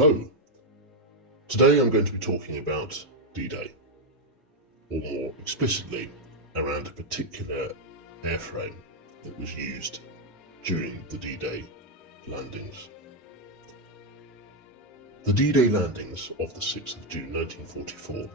Hello. Today I'm going to be talking about D-Day, or more explicitly, around a particular airframe that was used during the D-Day landings. The D-Day landings of the 6th of June 1944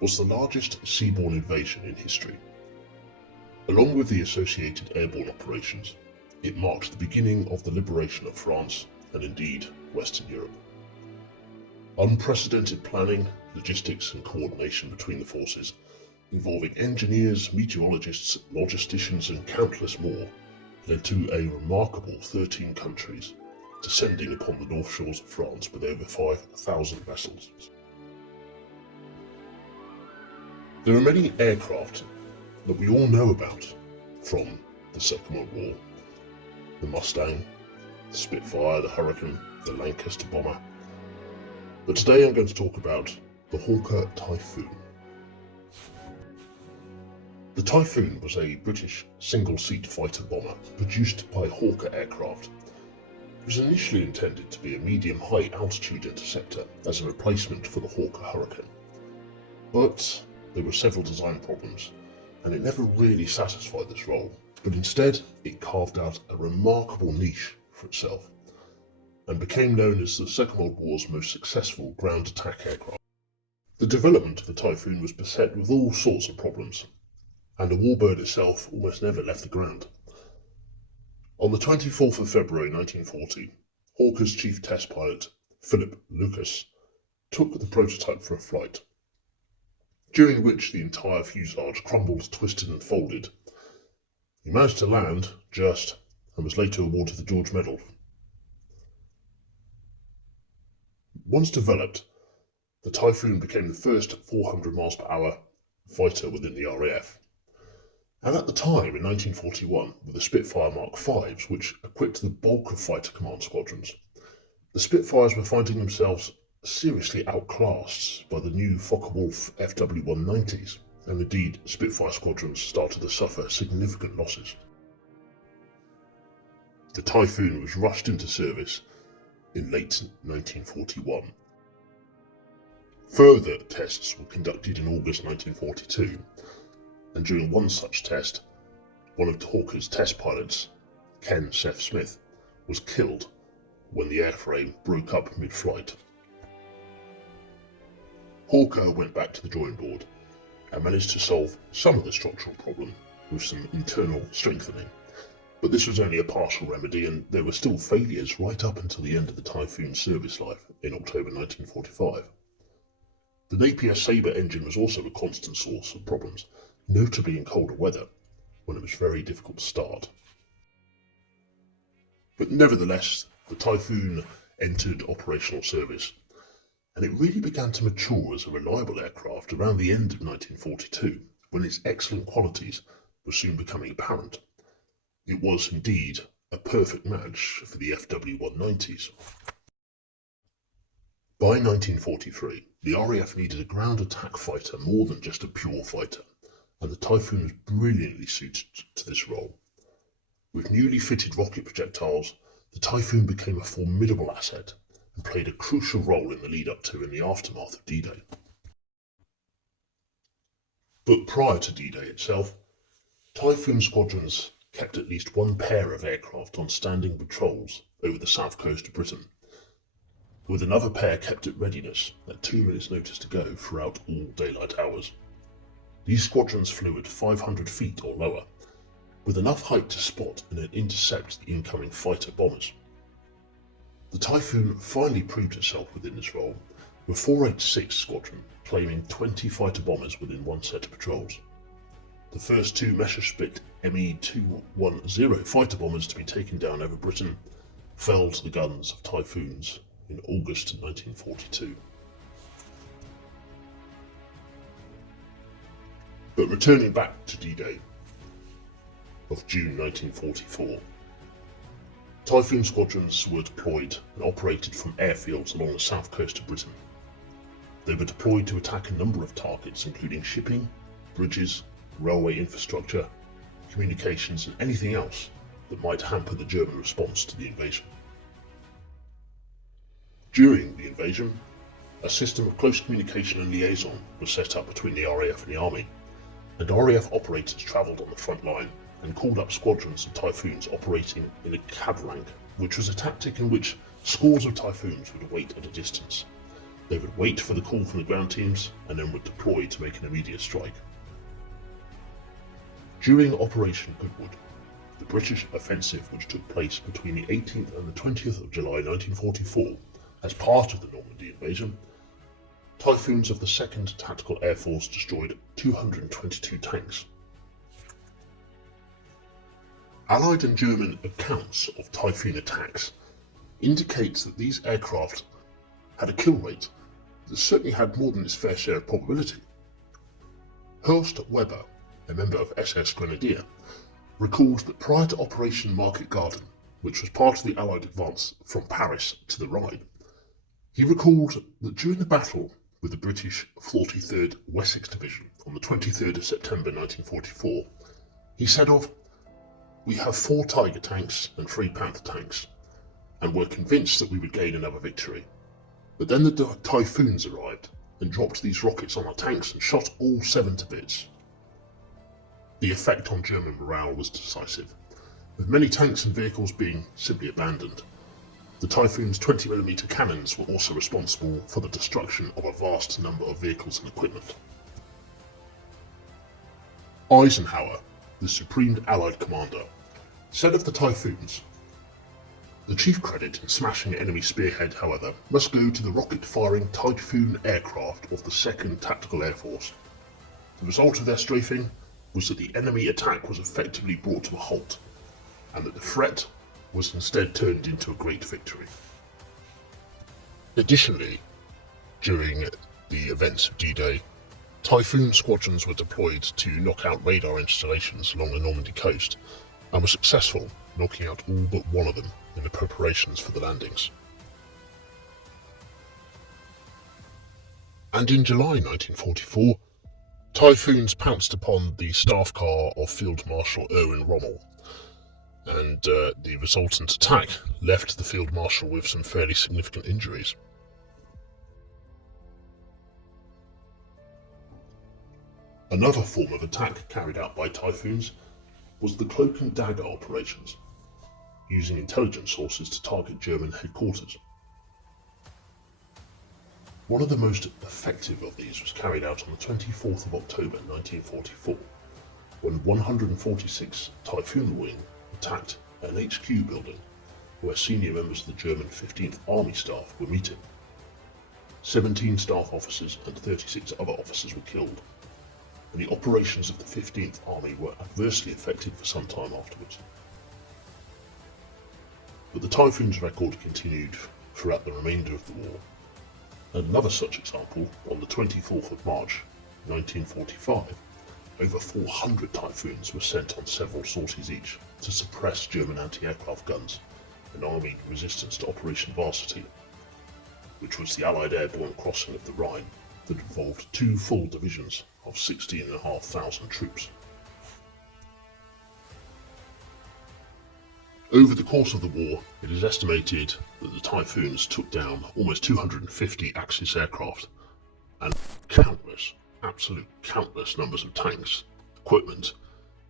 was the largest seaborne invasion in history. Along with the associated airborne operations, it marked the beginning of the liberation of France and indeed Western Europe. Unprecedented planning, logistics and coordination between the forces, involving engineers, meteorologists, logisticians and countless more, led to a remarkable 13 countries descending upon the north shores of France with over 5,000 vessels. There are many aircraft that we all know about from the Second World War. The Mustang, the Spitfire, the Hurricane, the Lancaster bomber. But today I'm going to talk about the Hawker Typhoon. The Typhoon was a British single-seat fighter bomber produced by Hawker Aircraft. It was initially intended to be a medium-high altitude interceptor as a replacement for the Hawker Hurricane. But there were several design problems, and it never really satisfied this role, but instead it carved out a remarkable niche for itself, and became known as the Second World War's most successful ground attack aircraft. The development of the Typhoon was beset with all sorts of problems, and the warbird itself almost never left the ground. On the 24th of February 1940, Hawker's chief test pilot, Philip Lucas, took the prototype for a flight, during which the entire fuselage crumbled, twisted and folded. He managed to land, just, and was later awarded the George Medal. Once developed, the Typhoon became the first 400 miles per hour fighter within the RAF. And at the time, in 1941, with the Spitfire Mark Vs, which equipped the bulk of fighter command squadrons, the Spitfires were finding themselves seriously outclassed by the new Focke-Wulf FW-190s, and indeed Spitfire squadrons started to suffer significant losses. The Typhoon was rushed into service in late 1941. Further tests were conducted in August 1942, and during one such test, one of Hawker's test pilots, Ken Seth Smith, was killed when the airframe broke up mid-flight. Hawker went back to the drawing board and managed to solve some of the structural problem with some internal strengthening. But this was only a partial remedy, and there were still failures right up until the end of the Typhoon's service life in October 1945. The Napier Sabre engine was also a constant source of problems, notably in colder weather, when it was very difficult to start. But nevertheless, the Typhoon entered operational service, and it really began to mature as a reliable aircraft around the end of 1942, when its excellent qualities were soon becoming apparent. It was indeed a perfect match for the FW-190s. By 1943, the RAF needed a ground attack fighter more than just a pure fighter, and the Typhoon was brilliantly suited to this role. With newly fitted rocket projectiles, the Typhoon became a formidable asset and played a crucial role in the lead-up to and the aftermath of D-Day. But prior to D-Day itself, Typhoon squadrons kept at least one pair of aircraft on standing patrols over the south coast of Britain, with another pair kept at readiness at 2 minutes' notice to go throughout all daylight hours. These squadrons flew at 500 feet or lower, with enough height to spot and intercept the incoming fighter bombers. The Typhoon finally proved itself within this role, with 486 Squadron claiming 20 fighter bombers within one set of patrols. The first two Messerschmitt Me-210 fighter bombers to be taken down over Britain fell to the guns of Typhoons in August 1942. But returning back to D-Day of June 1944, Typhoon squadrons were deployed and operated from airfields along the south coast of Britain. They were deployed to attack a number of targets, including shipping, bridges, railway infrastructure, communications, and anything else that might hamper the German response to the invasion. During the invasion, a system of close communication and liaison was set up between the RAF and the Army, and RAF operators travelled on the front line and called up squadrons of Typhoons operating in a cab rank, which was a tactic in which scores of Typhoons would wait at a distance. They would wait for the call from the ground teams and then would deploy to make an immediate strike. During Operation Goodwood, the British offensive which took place between the 18th and the 20th of July 1944, as part of the Normandy invasion, Typhoons of the 2nd Tactical Air Force destroyed 222 tanks. Allied and German accounts of Typhoon attacks indicates that these aircraft had a kill rate that certainly had more than its fair share of probability. Horst Weber, a member of SS Grenadier, recalled that prior to Operation Market Garden, which was part of the Allied advance from Paris to the Rhine, he recalled that during the battle with the British 43rd Wessex Division on the 23rd of September 1944, he said of, "We have 4 Tiger tanks and 3 Panther tanks, and were convinced that we would gain another victory. But then the Typhoons arrived and dropped these rockets on our tanks and shot all 7 to bits." The effect on German morale was decisive, with many tanks and vehicles being simply abandoned. The Typhoon's 20mm cannons were also responsible for the destruction of a vast number of vehicles and equipment. Eisenhower, the Supreme Allied Commander, said of the Typhoons, "The chief credit in smashing enemy spearhead, however, must go to the rocket-firing Typhoon aircraft of the 2nd Tactical Air Force. The result of their strafing was that the enemy attack was effectively brought to a halt, and that the threat was instead turned into a great victory." Additionally, during the events of D-Day, Typhoon squadrons were deployed to knock out radar installations along the Normandy coast, and were successful, knocking out all but one of them in the preparations for the landings. And in July 1944, Typhoons pounced upon the staff car of Field Marshal Erwin Rommel, and the resultant attack left the Field Marshal with some fairly significant injuries. Another form of attack carried out by Typhoons was the cloak and dagger operations, using intelligence sources to target German headquarters. One of the most effective of these was carried out on the 24th of October 1944, when 146 Typhoon Wing attacked an HQ building where senior members of the German 15th Army staff were meeting. 17 staff officers and 36 other officers were killed, and the operations of the 15th Army were adversely affected for some time afterwards. But the Typhoon's record continued throughout the remainder of the war. Another such example, on the 24th of March 1945, over 400 Typhoons were sent on several sorties each to suppress German anti-aircraft guns and army resistance to Operation Varsity, which was the Allied airborne crossing of the Rhine that involved 2 full divisions of 16,500 troops. Over the course of the war, it is estimated that the Typhoons took down almost 250 Axis aircraft and countless, absolute countless numbers of tanks, equipment,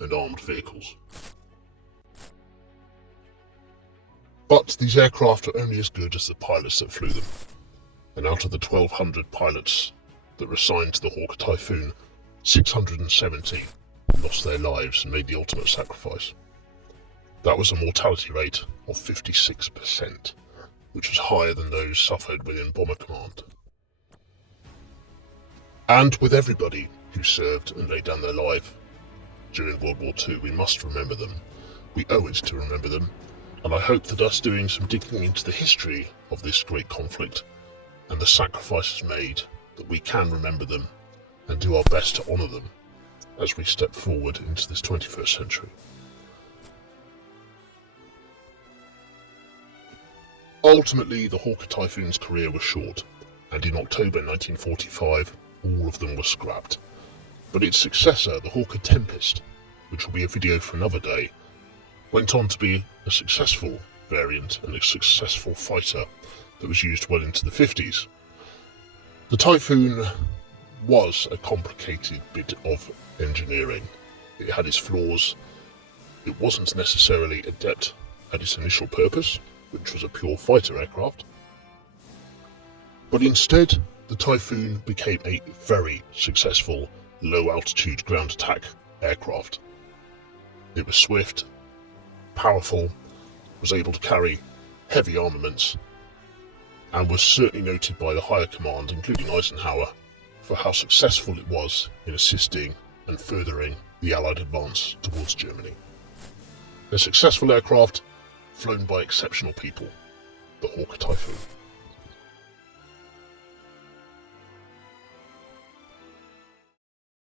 and armed vehicles. But these aircraft are only as good as the pilots that flew them, and out of the 1,200 pilots that were assigned to the Hawker Typhoon, 670 lost their lives and made the ultimate sacrifice. That was a mortality rate of 56%, which was higher than those suffered within Bomber Command. And with everybody who served and laid down their life during World War II, we must remember them. We owe it to remember them, and I hope that us doing some digging into the history of this great conflict and the sacrifices made, that we can remember them and do our best to honour them as we step forward into this 21st century. Ultimately, the Hawker Typhoon's career was short, and in October 1945, all of them were scrapped. But its successor, the Hawker Tempest, which will be a video for another day, went on to be a successful variant and a successful fighter that was used well into the 50s. The Typhoon was a complicated bit of engineering. It had its flaws. It wasn't necessarily adept at its initial purpose, which was a pure fighter aircraft. But instead, the Typhoon became a very successful low-altitude ground attack aircraft. It was swift, powerful, was able to carry heavy armaments, and was certainly noted by the higher command, including Eisenhower, for how successful it was in assisting and furthering the Allied advance towards Germany. A successful aircraft flown by exceptional people, the Hawker Typhoon.